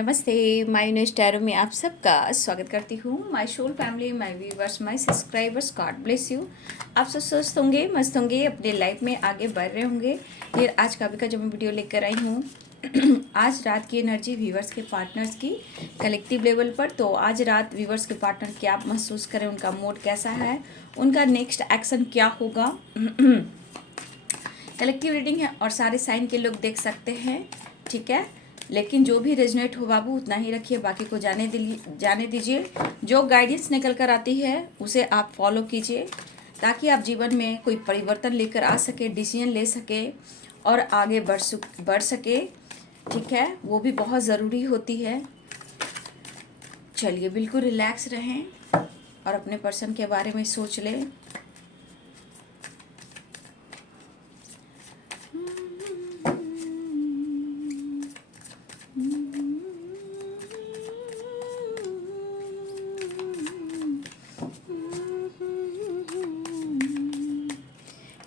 नमस्ते। My new स्टारो में आप सबका स्वागत करती हूँ। My soul family, my viewers, my subscribers, God bless you. आप सब स्वस्थ होंगे, मस्त होंगे, अपने लाइफ में आगे बढ़ रहे होंगे। ये आज का जो मैं वीडियो लेकर आई हूँ आज रात की एनर्जी व्यूवर्स के पार्टनर्स की कलेक्टिव लेवल पर। तो आज रात व्यूवर्स के पार्टनर क्या महसूस करें, उनका मूड कैसा है, उनका नेक्स्ट एक्शन क्या होगा। कलेक्टिव रीडिंग है और सारे साइन के लोग देख सकते हैं, ठीक है। लेकिन जो भी रेजोनेट हो बाबू उतना ही रखिए, बाकी को जाने दीजिए। जो गाइडेंस निकल कर आती है उसे आप फॉलो कीजिए, ताकि आप जीवन में कोई परिवर्तन लेकर आ सके, डिसीजन ले सके और आगे बढ़ सके, ठीक है। वो भी बहुत ज़रूरी होती है। चलिए बिल्कुल रिलैक्स रहें और अपने पर्सन के बारे में सोच लें।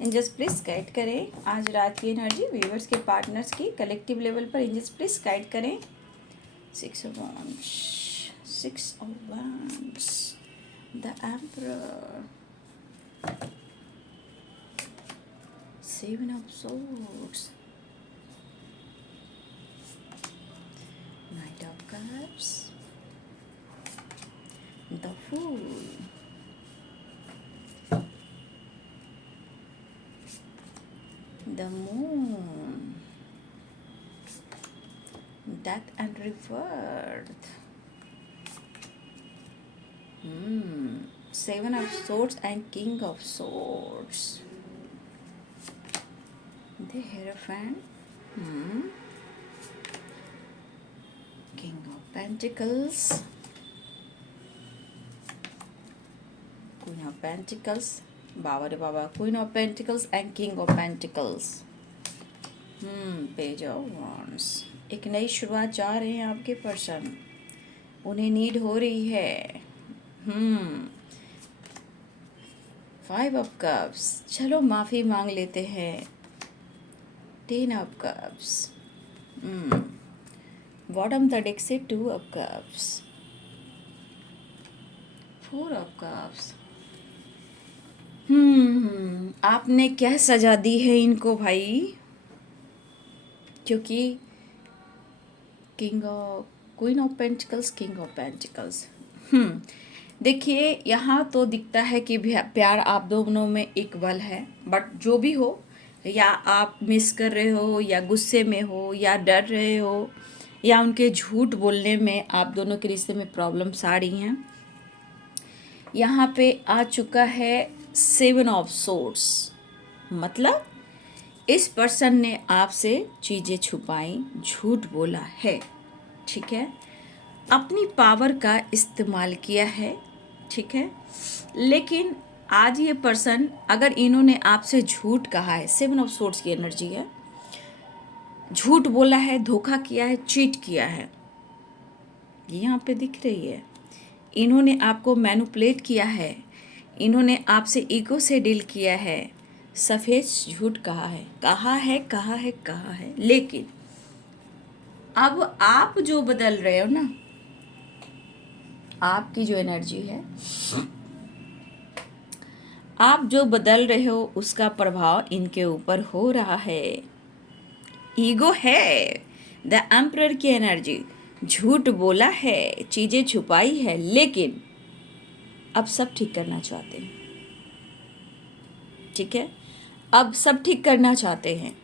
एंजल्स प्लीज गाइड करें आज रात की एनर्जी व्यूवर्स के पार्टनर्स की कलेक्टिव लेवल पर। एंजल्स प्लीज गाइड करें। 6 of Wands, 6 of Wands, the Emperor, 7 of Swords, Knight of Cups, the Fool, the Moon, Death and Rebirth, 7 of Swords and King of Swords, the Hierophant, King of Pentacles, Queen of Pentacles, बाबा रे बाबा, Queen of Pentacles and King of Pentacles, Page of Wands। एक नई शुरुआत चाह रहे हैं आपके person, उन्हें need हो रही है। 5 of Cups, चलो माफ़ी मांग लेते हैं। 10 of Cups, bottom the deck से 2 of Cups, 4 of Cups। आपने क्या सजा दी है इनको भाई, क्योंकि queen of pentacles, king of pentacles. देखिए यहाँ तो दिखता है कि प्यार आप दोनों में इक्वल है, बट जो भी हो, या आप मिस कर रहे हो, या गुस्से में हो, या डर रहे हो, या उनके झूठ बोलने में आप दोनों के रिश्ते में प्रॉब्लम्स आ रही हैं। यहाँ पे आ चुका है 7 ऑफ सोर्ड्स, मतलब इस पर्सन ने आपसे चीज़ें छुपाई, झूठ बोला है, ठीक है, अपनी पावर का इस्तेमाल किया है, ठीक है। लेकिन आज ये पर्सन, अगर इन्होंने आपसे झूठ कहा है, 7 ऑफ सोर्ड्स की एनर्जी है, झूठ बोला है, धोखा किया है, चीट किया है, ये यहाँ पे दिख रही है। इन्होंने आपको मैनिपुलेट किया है, इन्होंने आपसे ईगो से डील किया है, सफ़ेद झूठ कहा है। लेकिन अब आप जो बदल रहे हो ना, आपकी जो एनर्जी है, आप जो बदल रहे हो उसका प्रभाव इनके ऊपर हो रहा है। ईगो है, द एम्परर की एनर्जी, झूठ बोला है, चीज़ें छुपाई है, लेकिन अब सब ठीक करना चाहते हैं, ठीक है। अब सब ठीक करना चाहते हैं।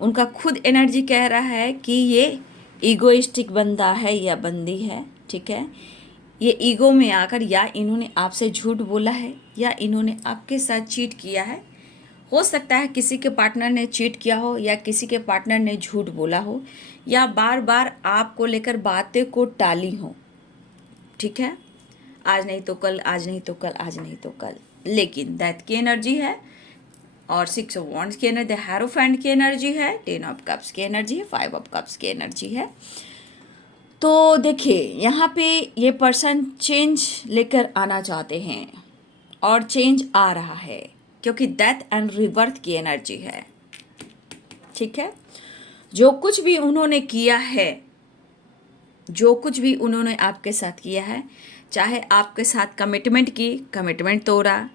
उनका खुद एनर्जी कह रहा है कि ये ईगोइस्टिक बंदा है या बंदी है, ठीक है। ये ईगो में आकर या इन्होंने आपसे झूठ बोला है, या इन्होंने आपके साथ चीट किया है। हो सकता है किसी के पार्टनर ने चीट किया हो, या किसी के पार्टनर ने झूठ बोला हो, या बार बार आपको लेकर बातें को टाली हो, ठीक है। आज नहीं तो कल, आज नहीं तो कल, आज नहीं तो कल। लेकिन डेथ की एनर्जी है और 6 ऑफ वॉन्ड्स की एनर्जी, हेरोफेंट की एनर्जी है, 10 ऑफ कप्स की एनर्जी है, 5 ऑफ कप्स की एनर्जी है। तो देखिए यहाँ पे ये पर्सन चेंज लेकर आना चाहते हैं और चेंज आ रहा है, क्योंकि डेथ एंड रिबर्थ की एनर्जी है, ठीक है। जो कुछ भी उन्होंने किया है जो कुछ भी उन्होंने आपके साथ किया है, चाहे आपके साथ कमिटमेंट की, कमिटमेंट तोड़ा,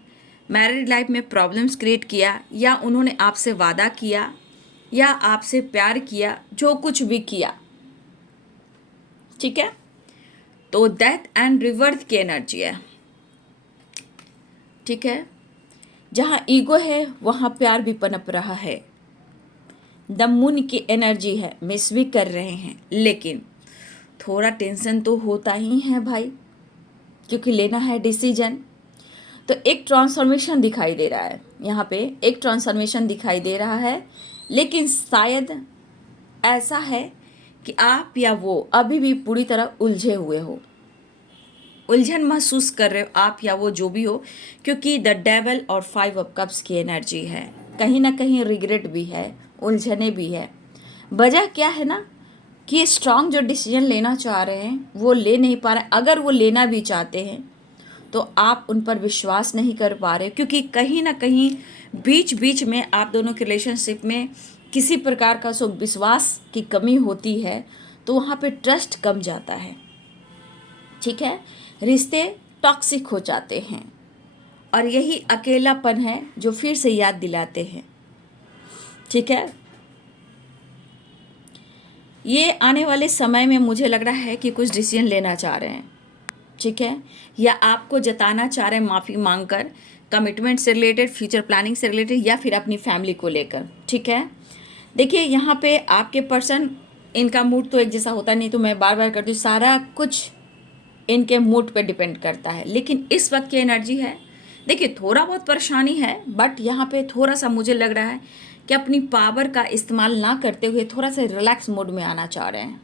मैरिड लाइफ में प्रॉब्लम्स क्रिएट किया, या उन्होंने आपसे वादा किया या आपसे प्यार किया, जो कुछ भी किया, ठीक है, तो डेथ एंड रिवर्थ की एनर्जी है, ठीक है। जहाँ ईगो है वहाँ प्यार भी पनप रहा है। द मून की एनर्जी है, मिस भी कर रहे हैं, लेकिन थोड़ा टेंशन तो होता ही है भाई, क्योंकि लेना है डिसीजन। तो एक ट्रांसफॉर्मेशन दिखाई दे रहा है यहाँ पे, एक ट्रांसफॉर्मेशन दिखाई दे रहा है, लेकिन शायद ऐसा है कि आप या वो अभी भी पूरी तरह उलझे हुए हो, उलझन महसूस कर रहे हो आप या वो जो भी हो, क्योंकि द डेवल और 5 ऑफ कप्स की एनर्जी है। कहीं ना कहीं रिग्रेट भी है, उलझने भी है। वजह क्या है ना कि स्ट्रांग जो डिसीजन लेना चाह रहे हैं वो ले नहीं पा रहे। अगर वो लेना भी चाहते हैं तो आप उन पर विश्वास नहीं कर पा रहे, क्योंकि कहीं ना कहीं बीच बीच में आप दोनों के रिलेशनशिप में किसी प्रकार का सो विश्वास की कमी होती है, तो वहाँ पे ट्रस्ट कम जाता है, ठीक है। रिश्ते टॉक्सिक हो जाते हैं, और यही अकेलापन है जो फिर से याद दिलाते हैं, ठीक है। ये आने वाले समय में मुझे लग रहा है कि कुछ डिसीजन लेना चाह रहे हैं, ठीक है, या आपको जताना चाह रहे हैं माफ़ी मांगकर, कमिटमेंट से रिलेटेड, फ्यूचर प्लानिंग से रिलेटेड, या फिर अपनी फैमिली को लेकर, ठीक है। देखिए यहाँ पे आपके पर्सन, इनका मूड तो एक जैसा होता नहीं, तो मैं बार बार करती हूँ, सारा कुछ इनके मूड पे डिपेंड करता है। लेकिन इस वक्त की एनर्जी है, देखिए थोड़ा बहुत परेशानी है, बट यहाँ पे थोड़ा सा मुझे लग रहा है कि अपनी पावर का इस्तेमाल ना करते हुए थोड़ा सा रिलैक्स मोड में आना चाह रहे हैं,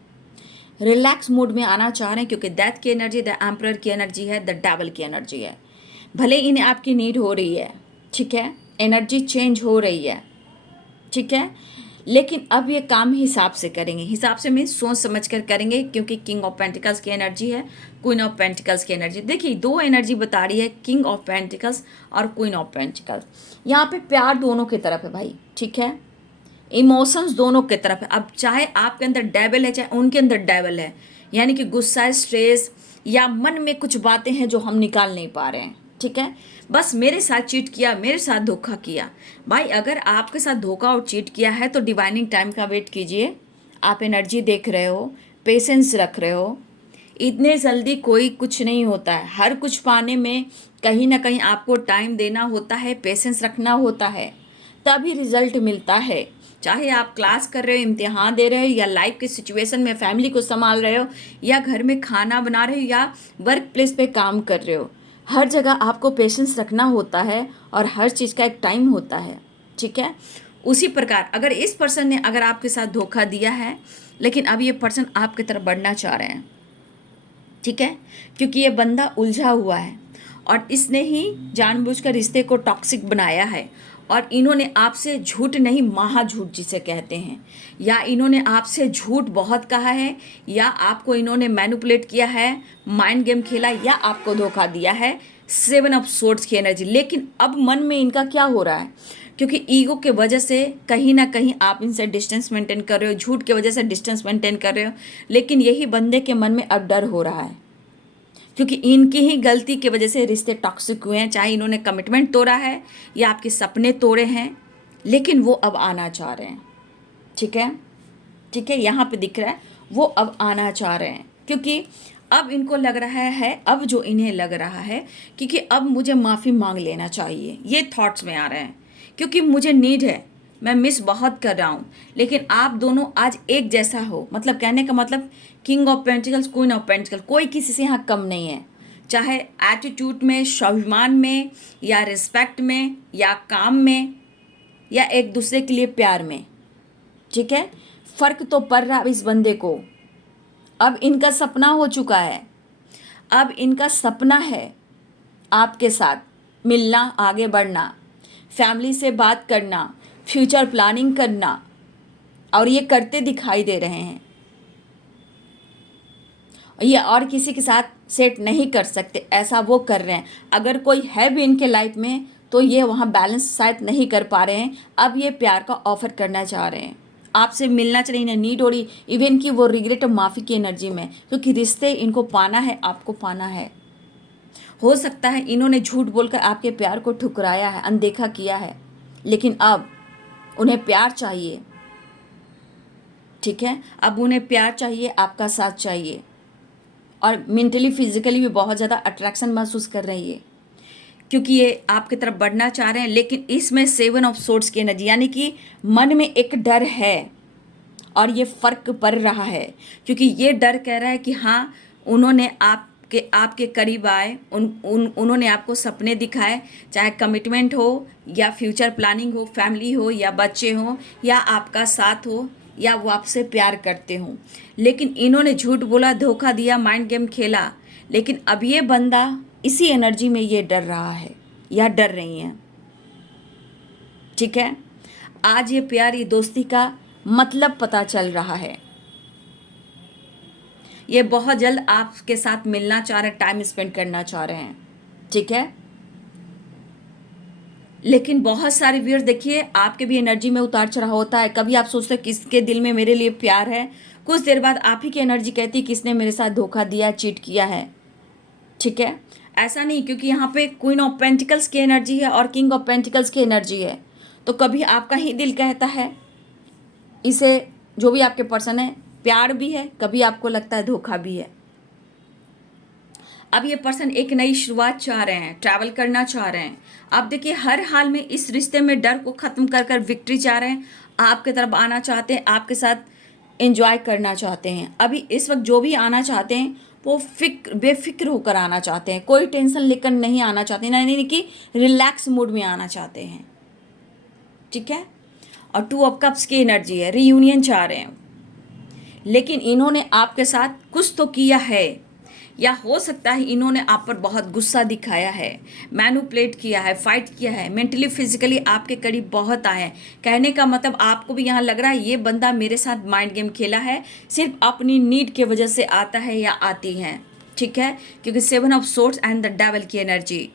रिलैक्स मोड में आना चाह रहे हैं, क्योंकि डेथ की एनर्जी, द एम्परर की एनर्जी है, द डेविल की एनर्जी है। भले इन्हें आपकी नीड हो रही है, ठीक है, एनर्जी चेंज हो रही है, ठीक है, लेकिन अब ये काम हिसाब से करेंगे, हिसाब से में सोच समझ कर करेंगे, क्योंकि किंग ऑफ पेंटिकल्स की एनर्जी है, क्वीन ऑफ पेंटिकल्स की एनर्जी। देखिए दो एनर्जी बता रही है, किंग ऑफ पेंटिकल्स और क्वीन ऑफ पेंटिकल्स। यहाँ पे प्यार दोनों की तरफ है भाई, ठीक है, इमोशंस दोनों की तरफ है। अब चाहे आपके अंदर डेविल है, चाहे उनके अंदर डेविल है, यानी कि गुस्सा, स्ट्रेस, या मन में कुछ बातें हैं जो हम निकाल नहीं पा रहे हैं, ठीक है। बस मेरे साथ चीट किया, मेरे साथ धोखा किया। भाई अगर आपके साथ धोखा और चीट किया है तो डिवाइनिंग टाइम का वेट कीजिए। आप एनर्जी देख रहे हो, पेशेंस रख रहे हो, इतने जल्दी कोई कुछ नहीं होता है। हर कुछ पाने में कहीं ना कहीं आपको टाइम देना होता है, पेशेंस रखना होता है, तभी रिजल्ट मिलता है। चाहे आप क्लास कर रहे हो, इम्तिहान दे रहे हो, या लाइफ के सिचुएशन में फैमिली को संभाल रहे हो, या घर में खाना बना रहे हो, या वर्क प्लेस पे काम कर रहे हो, हर जगह आपको पेशेंस रखना होता है, और हर चीज़ का एक टाइम होता है, ठीक है। उसी प्रकार अगर इस पर्सन ने अगर आपके साथ धोखा दिया है, लेकिन अब ये पर्सन आपकी तरफ बढ़ना चाह रहे हैं, ठीक है, क्योंकि ये बंदा उलझा हुआ है, और इसने ही जानबूझकर रिश्ते को टॉक्सिक बनाया है, और इन्होंने आपसे झूठ नहीं, महा झूठ जिसे कहते हैं, या इन्होंने आपसे झूठ बहुत कहा है, या आपको इन्होंने मैनिपुलेट किया है, माइंड गेम खेला, या आपको धोखा दिया है। 7 ऑफ सोर्ड्स की एनर्जी। लेकिन अब मन में इनका क्या हो रहा है, क्योंकि ईगो के वजह से कहीं ना कहीं आप इनसे डिस्टेंस मेंटेन कर रहे हो, झूठ के वजह से डिस्टेंस मेंटेन कर रहे हो, लेकिन यही बंदे के मन में अब डर हो रहा है, क्योंकि इनकी ही गलती की वजह से रिश्ते टॉक्सिक हुए हैं। चाहे इन्होंने कमिटमेंट तोड़ा है या आपके सपने तोड़े हैं, लेकिन वो अब आना चाह रहे हैं, ठीक है, ठीक है, यहाँ पे दिख रहा है वो अब आना चाह रहे हैं, क्योंकि अब इनको लग रहा है, अब जो इन्हें लग रहा है, क्योंकि अब मुझे माफ़ी मांग लेना चाहिए, ये थॉट्स में आ रहे हैं, क्योंकि मुझे नीड है, मैं मिस बहुत कर रहा हूँ। लेकिन आप दोनों आज एक जैसा हो, मतलब कहने का मतलब king of pentacles, queen of pentacles, कोई किसी से यहाँ कम नहीं है, चाहे एटीट्यूड में, स्वाभिमान में, या रिस्पेक्ट में, या काम में, या एक दूसरे के लिए प्यार में, ठीक है। फर्क तो पड़ रहा है इस बंदे को। अब इनका सपना हो चुका है, अब इनका सपना है आपके साथ मिलना, आगे बढ़ना, फैमिली से बात करना, फ्यूचर प्लानिंग करना, और ये करते दिखाई दे रहे हैं। ये और किसी के साथ सेट नहीं कर सकते, ऐसा वो कर रहे हैं। अगर कोई है भी इनके लाइफ में तो ये वहाँ बैलेंस शायद नहीं कर पा रहे हैं। अब ये प्यार का ऑफर करना चाह रहे हैं, आपसे मिलना चाहिए, इन्हें नीड हो रही, इवन कि वो रिग्रेट और माफ़ी की एनर्जी में, क्योंकि रिश्ते इनको पाना है, आपको पाना है। हो सकता है इन्होंने झूठ बोलकर आपके प्यार को ठुकराया है, अनदेखा किया है, लेकिन अब उन्हें प्यार चाहिए। ठीक है, अब उन्हें प्यार चाहिए, आपका साथ चाहिए, और मेंटली फिजिकली भी बहुत ज़्यादा अट्रैक्शन महसूस कर रही है, क्योंकि ये आपकी तरफ बढ़ना चाह रहे हैं। लेकिन इसमें 7 ऑफ सोर्ड्स की एनर्जी, यानी कि मन में एक डर है और ये फ़र्क पड़ रहा है, क्योंकि ये डर कह रहा है कि हाँ, उन्होंने आपके करीब आए, उन्होंने आपको सपने दिखाए, चाहे कमिटमेंट हो या फ्यूचर प्लानिंग हो, फैमिली हो या बच्चे हो या आपका साथ हो या वो आपसे प्यार करते हों, लेकिन इन्होंने झूठ बोला, धोखा दिया, माइंड गेम खेला। लेकिन अब ये बंदा इसी एनर्जी में ये डर रहा है या डर रही हैं। ठीक है, आज ये प्यार, ये दोस्ती का मतलब पता चल रहा है। ये बहुत जल्द आपके साथ मिलना चाह रहे हैं, टाइम स्पेंड करना चाह रहे हैं। ठीक है, लेकिन बहुत सारे व्यूअर्स देखिए, आपके भी एनर्जी में उतार चढ़ाव होता है। कभी आप सोचते हैं किसके दिल में मेरे लिए प्यार है, कुछ देर बाद आप ही की एनर्जी कहती है किसने मेरे साथ धोखा दिया, चीट किया है। ठीक है, ऐसा नहीं, क्योंकि यहाँ पे क्वीन ऑफ पेंटिकल्स की एनर्जी है और किंग ऑफ पेंटिकल्स की एनर्जी है। तो कभी आपका ही दिल कहता है इसे, जो भी आपके पर्सन है, प्यार भी है, कभी आपको लगता है धोखा भी है। अब ये पर्सन एक नई शुरुआत चाह रहे हैं, ट्रैवल करना चाह रहे हैं। आप देखिए, हर हाल में इस रिश्ते में डर को ख़त्म कर कर विक्ट्री चाह रहे हैं, आपके तरफ आना चाहते हैं, आपके साथ एंजॉय करना चाहते हैं। अभी इस वक्त जो भी आना चाहते हैं वो बेफिक्र होकर आना चाहते हैं, कोई टेंशन लेकर नहीं आना चाहते, यानी कि रिलैक्स मूड में आना चाहते हैं। ठीक है, और 2 ऑफ कप्स की एनर्जी है, रीयूनियन चाह रहे हैं। लेकिन इन्होंने आपके साथ कुछ तो किया है, या हो सकता है इन्होंने आप पर बहुत गुस्सा दिखाया है, मैनिपुलेट किया है, फाइट किया है, मेंटली फिजिकली आपके करीब बहुत आए हैं। कहने का मतलब आपको भी यहाँ लग रहा है ये बंदा मेरे साथ माइंड गेम खेला है, सिर्फ अपनी नीड की वजह से आता है या आती हैं। ठीक है, क्योंकि 7 of swords and the devil की एनर्जी।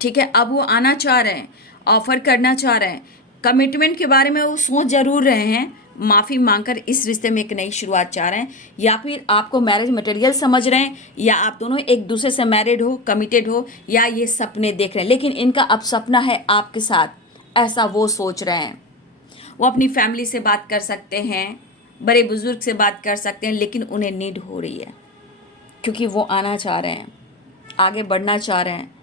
ठीक है, अब वो आना चाह रहे हैं, ऑफर करना चाह रहे हैं, कमिटमेंट के बारे में वो सोच जरूर रहे हैं, माफ़ी मांगकर इस रिश्ते में एक नई शुरुआत चाह रहे हैं, या फिर आपको मैरिज मटेरियल समझ रहे हैं, या आप दोनों एक दूसरे से मैरिड हो, कमिटेड हो, या ये सपने देख रहे हैं। लेकिन इनका अब सपना है आपके साथ, ऐसा वो सोच रहे हैं। वो अपनी फैमिली से बात कर सकते हैं, बड़े बुजुर्ग से बात कर सकते हैं, लेकिन उन्हें नीड हो रही है, क्योंकि वो आना चाह रहे हैं, आगे बढ़ना चाह रहे हैं।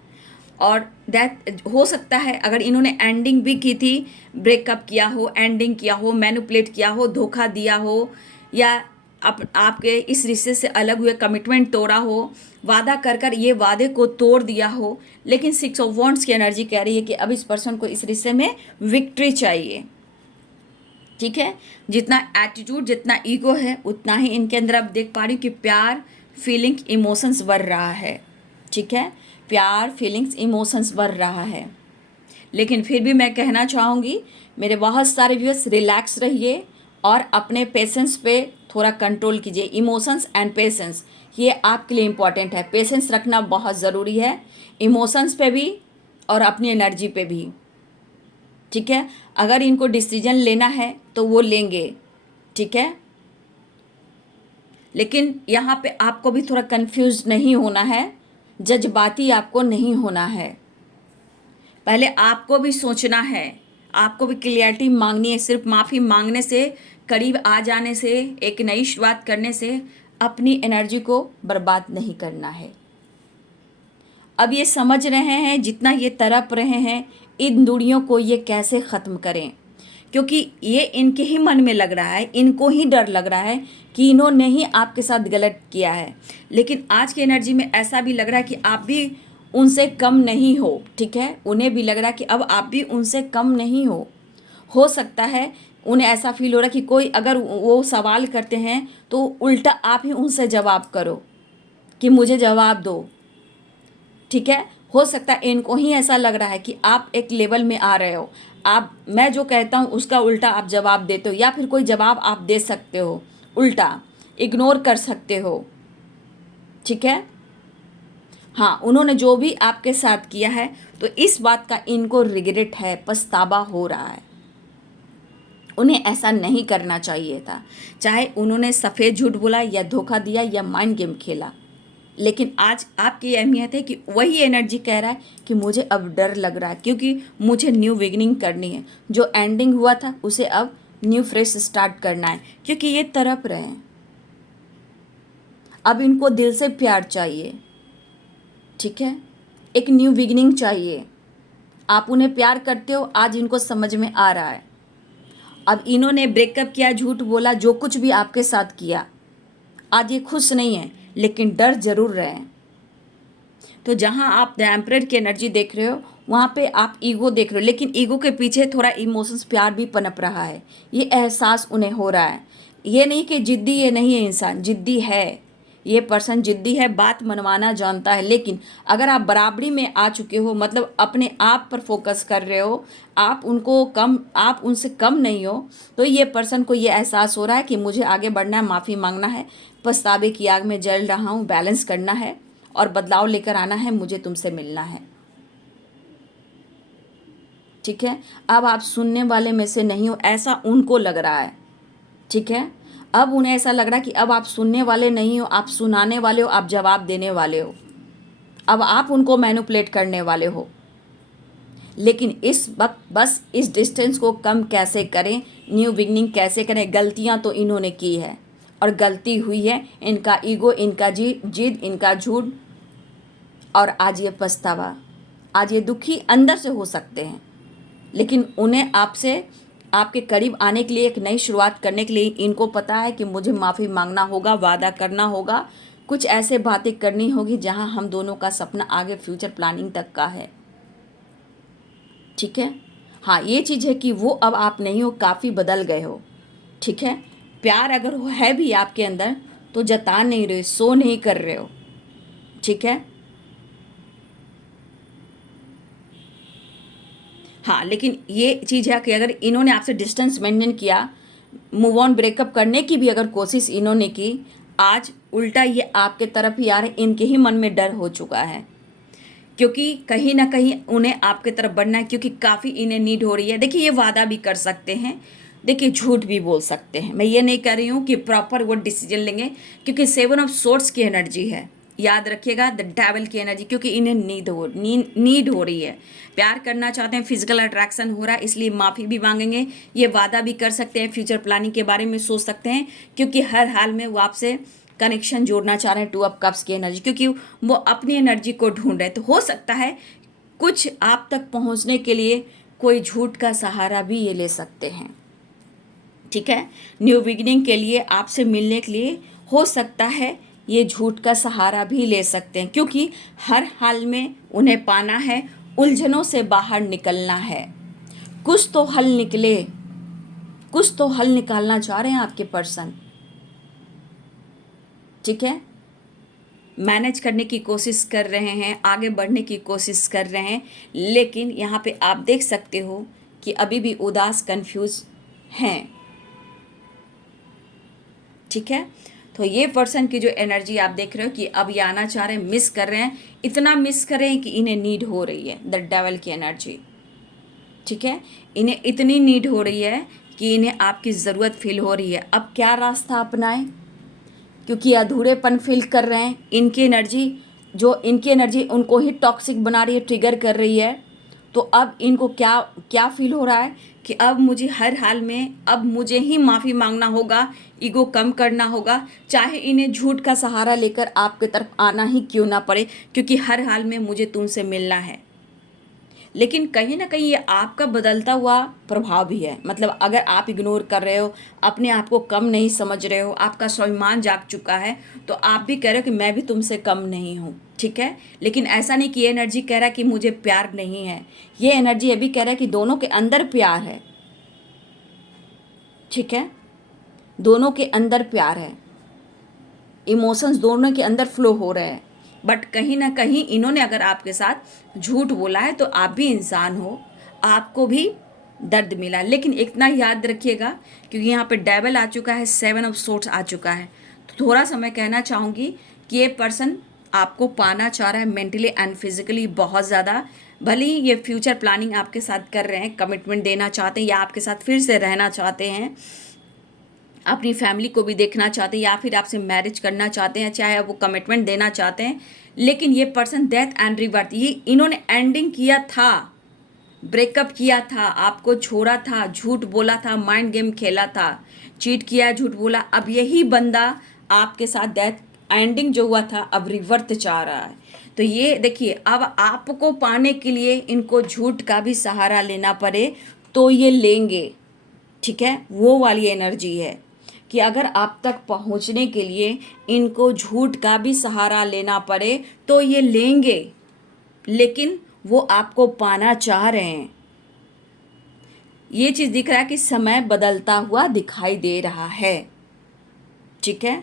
और दैट हो सकता है अगर इन्होंने एंडिंग भी की थी, ब्रेकअप किया हो, एंडिंग किया हो, मैनिपुलेट किया हो, धोखा दिया हो, या आपके इस रिश्ते से अलग हुए, कमिटमेंट तोड़ा हो, वादा कर कर ये वादे को तोड़ दिया हो, लेकिन 6 ऑफ वॉन्ड्स की एनर्जी कह रही है कि अब इस पर्सन को इस रिश्ते में विक्ट्री चाहिए। ठीक है, जितना एटीट्यूड, जितना ईगो है, उतना ही इनके अंदर अब देख पा रही हूँ कि प्यार, फीलिंग, इमोशंस बढ़ रहा है। ठीक है, प्यार, फीलिंग्स, इमोशंस बढ़ रहा है। लेकिन फिर भी मैं कहना चाहूँगी, मेरे बहुत सारे व्यूअर्स, रिलैक्स रहिए और अपने पेशेंस पे थोड़ा कंट्रोल कीजिए। इमोशंस एंड पेशेंस, ये आपके लिए इम्पॉर्टेंट है। पेशेंस रखना बहुत ज़रूरी है, इमोशंस पे भी और अपनी एनर्जी पे भी। ठीक है, अगर इनको डिसीजन लेना है तो वो लेंगे। ठीक है, लेकिन यहाँ पे आपको भी थोड़ा कंफ्यूज नहीं होना है, जज्बाती आपको नहीं होना है। पहले आपको भी सोचना है, आपको भी क्लियरिटी मांगनी है। सिर्फ माफ़ी मांगने से, करीब आ जाने से, एक नई शुरुआत करने से अपनी एनर्जी को बर्बाद नहीं करना है। अब ये समझ रहे हैं, जितना ये तड़प रहे हैं, इन दूरियों को ये कैसे ख़त्म करें, क्योंकि ये इनके ही मन में लग रहा है, इनको ही डर लग रहा है कि इन्होंने ही आपके साथ गलत किया है। लेकिन आज की एनर्जी में ऐसा भी लग रहा है कि आप भी उनसे कम नहीं हो। ठीक है, उन्हें भी लग रहा है कि अब आप भी उनसे कम नहीं हो सकता है उन्हें ऐसा फील हो रहा है कि कोई अगर वो सवाल करते हैं तो उल्टा आप ही उनसे जवाब करो कि मुझे जवाब दो। ठीक है, हो सकता है इनको ही ऐसा लग रहा है कि आप एक लेवल में आ रहे हो, आप, मैं जो कहता हूँ उसका उल्टा आप जवाब देते हो, या फिर कोई जवाब आप दे सकते हो, उल्टा इग्नोर कर सकते हो। ठीक है, हाँ, उन्होंने जो भी आपके साथ किया है तो इस बात का इनको रिग्रेट है, पछतावा हो रहा है। उन्हें ऐसा नहीं करना चाहिए था, चाहे उन्होंने सफ़ेद झूठ बोला या धोखा दिया या माइंड गेम खेला। लेकिन आज आपकी अहमियत है कि वही एनर्जी कह रहा है कि मुझे अब डर लग रहा है, क्योंकि मुझे न्यू बिगिनिंग करनी है। जो एंडिंग हुआ था उसे अब न्यू फ्रेश स्टार्ट करना है, क्योंकि ये तड़प रहे हैं। अब इनको दिल से प्यार चाहिए, ठीक है, एक न्यू बिगिनिंग चाहिए। आप उन्हें प्यार करते हो, आज इनको समझ में आ रहा है। अब इन्होंने ब्रेकअप किया, झूठ बोला, जो कुछ भी आपके साथ किया, आज ये खुश नहीं है, लेकिन डर जरूर रहे हैं। तो जहाँ आप द एम्परर की एनर्जी देख रहे हो, वहाँ पे आप ईगो देख रहे हो, लेकिन ईगो के पीछे थोड़ा इमोशंस, प्यार भी पनप रहा है। ये एहसास उन्हें हो रहा है। ये नहीं कि जिद्दी ये नहीं है, इंसान जिद्दी है, ये पर्सन जिद्दी है, बात मनवाना जानता है। लेकिन अगर आप बराबरी में आ चुके हो, मतलब अपने आप पर फोकस कर रहे हो, आप उनसे कम नहीं हो, तो ये पर्सन को ये एहसास हो रहा है कि मुझे आगे बढ़ना है, माफ़ी मांगना है, पछतावे की आग में जल रहा हूँ, बैलेंस करना है और बदलाव लेकर आना है, मुझे तुमसे मिलना है। ठीक है, अब आप सुनने वाले में से नहीं हो, ऐसा उनको लग रहा है। ठीक है, अब उन्हें ऐसा लग रहा है कि अब आप सुनने वाले नहीं हो, आप सुनाने वाले हो, आप जवाब देने वाले हो, अब आप उनको मैनिपुलेट करने वाले हो। लेकिन इस वक्त बस इस डिस्टेंस को कम कैसे करें, न्यू बिगनिंग कैसे करें। गलतियां तो इन्होंने की है और गलती हुई है, इनका ईगो, इनका जिद, इनका झूठ, और आज ये पछतावा, आज ये दुखी अंदर से हो सकते हैं। लेकिन उन्हें आपसे, आपके करीब आने के लिए, एक नई शुरुआत करने के लिए इनको पता है कि मुझे माफ़ी मांगना होगा, वादा करना होगा, कुछ ऐसे बातें करनी होगी जहां हम दोनों का सपना आगे फ्यूचर प्लानिंग तक का है। ठीक है, हाँ, ये चीज़ है कि वो अब आप नहीं हो, काफ़ी बदल गए हो। ठीक है, प्यार अगर है भी आपके अंदर तो जता नहीं रहे, शो नहीं कर रहे हो। ठीक है, हाँ, लेकिन ये चीज़ है कि अगर इन्होंने आपसे डिस्टेंस मेंटेन किया, मूव ऑन, ब्रेकअप करने की भी अगर कोशिश इन्होंने की, आज उल्टा ये आपके तरफ ही आ रहे, इनके ही मन में डर हो चुका है, क्योंकि कहीं ना कहीं उन्हें आपके तरफ बढ़ना है, क्योंकि काफ़ी इन्हें नीड हो रही है। देखिए, ये वादा भी कर सकते हैं, देखिए झूठ भी बोल सकते हैं। मैं ये नहीं कह रही हूँ कि प्रॉपर वो डिसीजन लेंगे, क्योंकि 7 ऑफ सोर्ड्स की एनर्जी है, याद रखिएगा, द डेविल की एनर्जी, क्योंकि इन्हें नीड हो रही है, प्यार करना चाहते हैं, फिजिकल अट्रैक्शन हो रहा है, इसलिए माफ़ी भी मांगेंगे, ये वादा भी कर सकते हैं, फ्यूचर प्लानिंग के बारे में सोच सकते हैं, क्योंकि हर हाल में वो आपसे कनेक्शन जोड़ना चाह रहे हैं, 2 ऑफ कप्स की एनर्जी, क्योंकि वो अपनी एनर्जी को ढूंढ रहे हैं। तो हो सकता है कुछ आप तक पहुंचने के लिए कोई झूठ का सहारा भी ये ले सकते हैं। ठीक है, न्यू बिगिनिंग के लिए, आपसे मिलने के लिए हो सकता है ये झूठ का सहारा भी ले सकते हैं, क्योंकि हर हाल में उन्हें पाना है, उलझनों से बाहर निकलना है, कुछ तो हल निकले, कुछ तो हल निकालना चाह रहे हैं आपके पर्सन। ठीक है, मैनेज करने की कोशिश कर रहे हैं, आगे बढ़ने की कोशिश कर रहे हैं, लेकिन यहाँ पे आप देख सकते हो कि अभी भी उदास, कंफ्यूज हैं। ठीक है, तो ये पर्सन की जो एनर्जी आप देख रहे हो कि अब ये आना चाह रहे हैं, मिस कर रहे हैं, इतना मिस कर रहे हैं कि इन्हें नीड हो रही है, द डेविल की एनर्जी। ठीक है, इन्हें इतनी नीड हो रही है कि इन्हें आपकी ज़रूरत फील हो रही है। अब क्या रास्ता अपनाएं, क्योंकि अधूरेपन फील कर रहे हैं। इनकी एनर्जी उनको ही टॉक्सिक बना रही है, ट्रिगर कर रही है। तो अब इनको क्या क्या फील हो रहा है कि अब मुझे हर हाल में, अब मुझे ही माफ़ी मांगना होगा, ईगो कम करना होगा, चाहे इन्हें झूठ का सहारा लेकर आपके तरफ आना ही क्यों ना पड़े, क्योंकि हर हाल में मुझे तुमसे मिलना है। लेकिन कहीं ना कहीं ये आपका बदलता हुआ प्रभाव भी है, मतलब अगर आप इग्नोर कर रहे हो, अपने आप को कम नहीं समझ रहे हो, आपका स्वाभिमान जाग चुका है, तो आप भी कह रहे हो कि मैं भी तुमसे कम नहीं हूँ। ठीक है, लेकिन ऐसा नहीं कि ये एनर्जी कह रहा है कि मुझे प्यार नहीं है, ये एनर्जी ये भी कह रहा है कि दोनों के अंदर प्यार है। ठीक है, दोनों के अंदर प्यार है, इमोशंस दोनों के अंदर फ्लो हो रहे हैं। बट कहीं ना कहीं इन्होंने अगर आपके साथ झूठ बोला है, तो आप भी इंसान हो, आपको भी दर्द मिला। लेकिन इतना याद रखिएगा, क्योंकि यहाँ पे डेविल आ चुका है, 7 ऑफ सोर्ड्स आ चुका है, तो थोड़ा सा मैं कहना चाहूँगी कि ये पर्सन आपको पाना चाह रहा है, मेंटली एंड फिजिकली बहुत ज़्यादा, भले ही ये फ्यूचर प्लानिंग आपके साथ कर रहे हैं, कमिटमेंट देना चाहते हैं या आपके साथ फिर से रहना चाहते हैं, अपनी फैमिली को भी देखना चाहते हैं या फिर आपसे मैरिज करना चाहते हैं, चाहे वो कमिटमेंट देना चाहते हैं, लेकिन ये पर्सन डेथ एंड रिबर्थ, ये इन्होंने एंडिंग किया था, ब्रेकअप किया था, आपको छोड़ा था, झूठ बोला था, माइंड गेम खेला था, चीट किया, झूठ बोला। अब यही बंदा आपके साथ डेथ एंडिंग जो हुआ था अब रिवर्थ चाह रहा है। तो ये देखिए, अब आपको पाने के लिए इनको झूठ का भी सहारा लेना पड़े तो ये लेंगे, ठीक है। वो वाली एनर्जी है कि अगर आप तक पहुंचने के लिए इनको झूठ का भी सहारा लेना पड़े तो ये लेंगे, लेकिन वो आपको पाना चाह रहे हैं। ये चीज़ दिख रहा है कि समय बदलता हुआ दिखाई दे रहा है, ठीक है।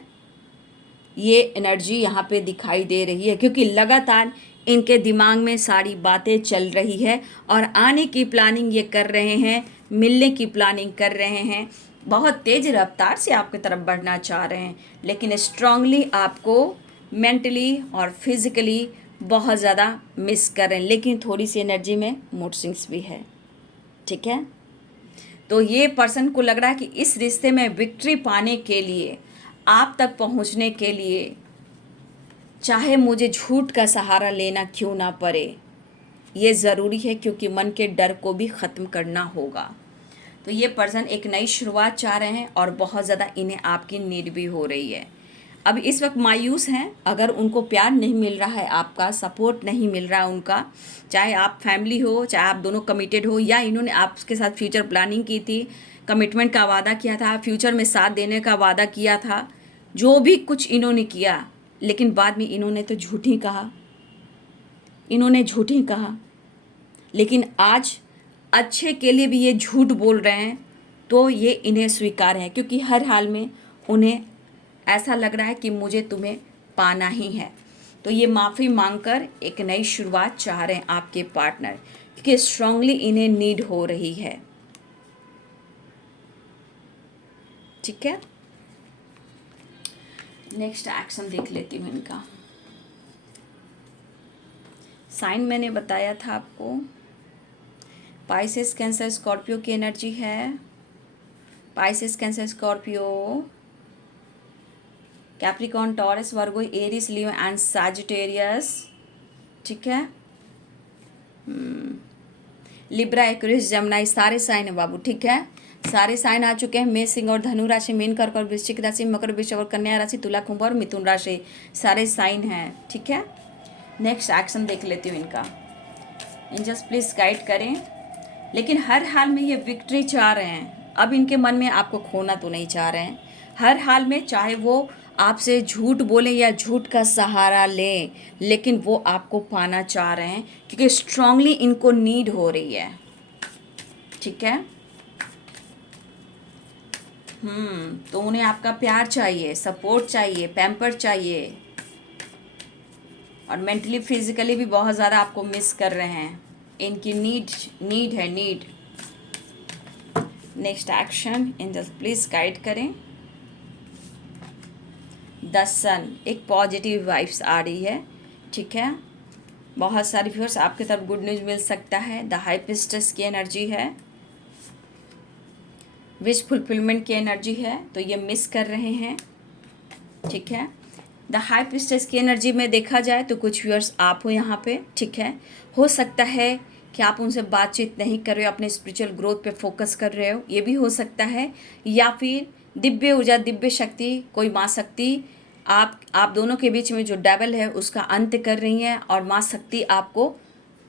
ये एनर्जी यहाँ पे दिखाई दे रही है क्योंकि लगातार इनके दिमाग में सारी बातें चल रही है और आने की प्लानिंग ये कर रहे हैं, मिलने की प्लानिंग कर रहे हैं, बहुत तेज़ रफ्तार से आपकी तरफ बढ़ना चाह रहे हैं, लेकिन स्ट्रांगली आपको मेंटली और फिज़िकली बहुत ज़्यादा मिस कर रहे हैं। लेकिन थोड़ी सी एनर्जी में मूड स्विंग्स भी है, ठीक है। तो ये पर्सन को लग रहा है कि इस रिश्ते में विक्ट्री पाने के लिए, आप तक पहुंचने के लिए, चाहे मुझे झूठ का सहारा लेना क्यों ना पड़े, ये ज़रूरी है क्योंकि मन के डर को भी ख़त्म करना होगा। तो ये पर्सन एक नई शुरुआत चाह रहे हैं और बहुत ज़्यादा इन्हें आपकी नीड भी हो रही है। अब इस वक्त मायूस हैं, अगर उनको प्यार नहीं मिल रहा है, आपका सपोर्ट नहीं मिल रहा है उनका, चाहे आप फैमिली हो, चाहे आप दोनों कमिटेड हो या इन्होंने आपके साथ फ्यूचर प्लानिंग की थी, कमिटमेंट का वादा किया था, फ्यूचर में साथ देने का वादा किया था, जो भी कुछ इन्होंने किया, लेकिन बाद में इन्होंने तो झूठ ही कहा, इन्होंने झूठ ही कहा। लेकिन आज अच्छे के लिए भी ये झूठ बोल रहे हैं तो ये इन्हें स्वीकार है, क्योंकि हर हाल में उन्हें ऐसा लग रहा है कि मुझे तुम्हें पाना ही है। तो ये माफ़ी मांगकर एक नई शुरुआत चाह रहे हैं आपके पार्टनर, क्योंकि स्ट्रांगली इन्हें नीड हो रही है, ठीक है। नेक्स्ट एक्शन देख लेती हूँ इनका। साइन मैंने बताया था आपको, पाइसेस कैंसर स्कॉर्पियो की एनर्जी है। Pisces cancer Scorpio, Capricorn Taurus Virgo Aries Leo and Sagittarius, ठीक है। लिब्रा एक्वेरियस जमुनाई, सारे साइन है बाबू, ठीक है। सारे साइन आ चुके हैं। मेष सिंह और धनु राशि, मीन कर्क और वृश्चिक राशि, मकर वृश्चिक और कन्या राशि, तुला कुंभ और मिथुन राशि, सारे साइन हैं, ठीक है। नेक्स्ट एक्शन देख लेती हूँ इनका। एंजल्स प्लीज गाइड करें। लेकिन हर हाल में ये विक्ट्री चाह रहे हैं। अब इनके मन में आपको खोना तो नहीं चाह रहे हैं। हर हाल में चाहे वो आपसे झूठ बोले या झूठ का सहारा लें, लेकिन वो आपको पाना चाह रहे हैं क्योंकि स्ट्रांगली इनको नीड हो रही है, ठीक है। तो उन्हें आपका प्यार चाहिए, सपोर्ट चाहिए, पैम्पर चाहिए और मेंटली फिजिकली भी बहुत ज़्यादा आपको मिस कर रहे हैं। इनकी नीड है, need. Next action angels please guide करें। द सन, एक पॉजिटिव वाइब्स आ रही है, ठीक है। बहुत सारी व्यूअर्स आपकी तरफ गुड न्यूज़ मिल सकता है। द हाई प्रिस्टेस की एनर्जी है, विश फुलफिलमेंट की एनर्जी है, तो ये मिस कर रहे हैं, ठीक है। द हाई प्रिस्टेस की एनर्जी में देखा जाए तो कुछ व्यूअर्स आप हो यहाँ पे, ठीक है। हो सकता है कि आप उनसे बातचीत नहीं कर रहे हो, अपने स्पिरिचुअल ग्रोथ पे फोकस कर रहे हो, ये भी हो सकता है। या फिर दिव्य ऊर्जा, दिव्य शक्ति, कोई माँ शक्ति आप दोनों के बीच में जो डेवल है उसका अंत कर रही हैं और माँ शक्ति आपको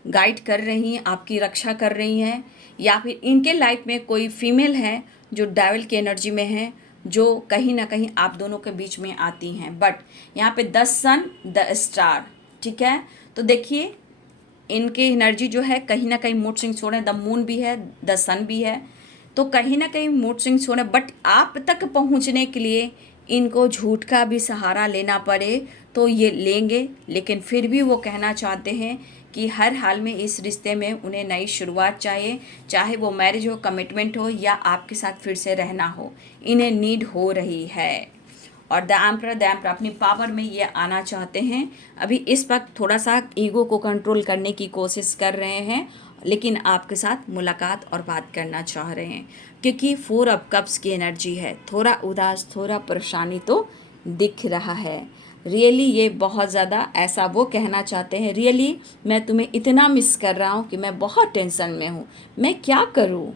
गाइड कर रही हैं, आपकी रक्षा कर रही हैं। या फिर इनके लाइफ में कोई फीमेल है जो डेवल की एनर्जी में है, जो कहीं ना कहीं आप दोनों के बीच में आती हैं। बट यहाँ पे द सन, द स्टार, ठीक है। तो देखिए इनकी एनर्जी जो है कहीं ना कहीं मूड स्विंग्स हो रहे हैं। द मून भी है, द सन भी है, तो कहीं ना कहीं मूड स्विंग्स हो रहे हैं। बट आप तक पहुंचने के लिए इनको झूठ का भी सहारा लेना पड़े तो ये लेंगे, लेकिन फिर भी वो कहना चाहते हैं कि हर हाल में इस रिश्ते में उन्हें नई शुरुआत चाहिए, चाहे वो मैरिज हो, कमिटमेंट हो या आपके साथ फिर से रहना हो, इन्हें नीड हो रही है। और द एम्परर अपनी पावर में ये आना चाहते हैं। अभी इस वक्त थोड़ा सा ईगो को कंट्रोल करने की कोशिश कर रहे हैं, लेकिन आपके साथ मुलाकात और बात करना चाह रहे हैं, क्योंकि 4 ऑफ कप्स की एनर्जी है। थोड़ा उदास, थोड़ा परेशानी तो दिख रहा है। रियली ये बहुत ज़्यादा ऐसा वो कहना चाहते हैं, रियली मैं तुम्हें इतना मिस कर रहा हूँ कि मैं बहुत टेंशन में हूँ, मैं क्या करूँ,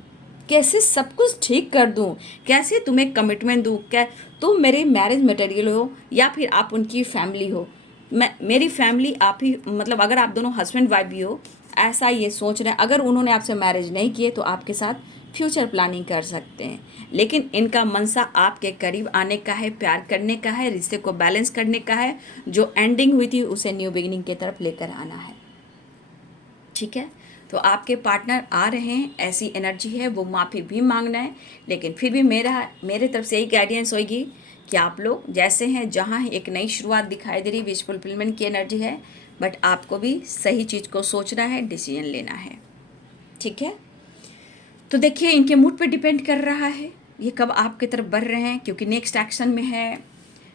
कैसे सब कुछ ठीक कर दूँ, कैसे तुम्हें कमिटमेंट दूँ, क्या तुम मेरे मैरिज मटेरियल हो या फिर आप उनकी फैमिली हो, मैं मेरी फैमिली आप ही, मतलब अगर आप दोनों हस्बैंड वाइफ भी हो, ऐसा ये सोच रहे हैं। अगर उन्होंने आपसे मैरिज नहीं किए तो आपके साथ फ्यूचर प्लानिंग कर सकते हैं, लेकिन इनका मनसा आपके करीब आने का है, प्यार करने का है, रिश्ते को बैलेंस करने का है, जो एंडिंग हुई थी उसे न्यू बिगिनिंग की तरफ लेकर आना है। ठीक है, तो आपके पार्टनर आ रहे हैं, ऐसी एनर्जी है, वो माफ़ी भी मांगना है, लेकिन फिर भी मेरे तरफ से यही गाइडेंस होगी कि आप लोग जैसे हैं, जहाँ एक नई शुरुआत दिखाई दे रही, विश फुलफिलमेंट की एनर्जी है, बट आपको भी सही चीज़ को सोचना है, डिसीजन लेना है। ठीक है, तो देखिए इनके मूड पे डिपेंड कर रहा है ये कब आपकी तरफ बढ़ रहे हैं, क्योंकि नेक्स्ट एक्शन में है,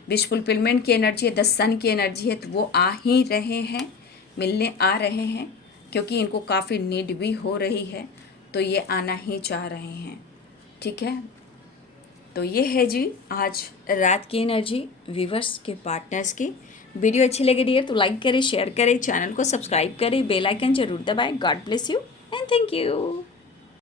विश फुलफिलमेंट की एनर्जी है, 10 सन की एनर्जी है, तो वो आ ही रहे हैं, मिलने आ रहे हैं, क्योंकि इनको काफ़ी नीड भी हो रही है, तो ये आना ही चाह रहे हैं। ठीक है, तो ये है जी आज रात की एनर्जी व्यूवर्स के पार्टनर्स की। वीडियो अच्छी लगी डियर तो लाइक करें, शेयर करें, चैनल को सब्सक्राइब करें, बेल आइकन जरूर दबाएं। God bless you and thank you.